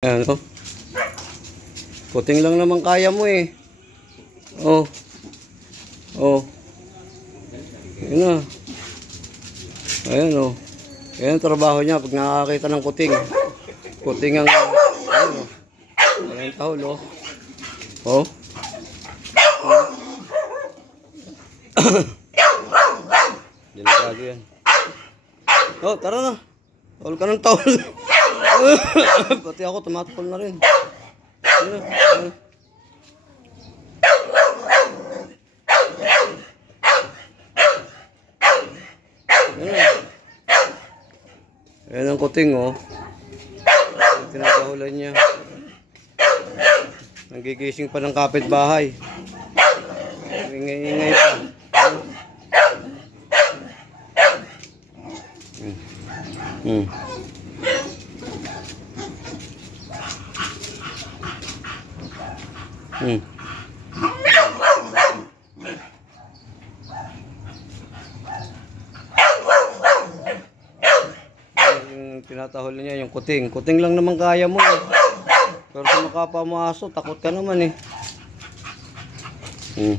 Ayan, oh. Puting lang naman kaya mo eh. Oh. Oh. Ayan na. Ayan oh. Ayan ang trabaho niya pag nakakita ng kuting. Kuting ang ayan oh. Ayan ang tahol oh. Oh. Delikado yan. Oh, tara na. Tahol ka ng tahol. Pati ako tumatakol na rin. Ayan na. Ayan. Ayan ang kuting oh. Tinatahulan niya. Nagigising pa ng kapitbahay. Ingay-ingay pa. Hmm. Hmm. Yung tinatahol niya yung kuting. Kuting lang naman kaya mo eh. Pero kung makapamaso, takot ka naman eh. Hmm.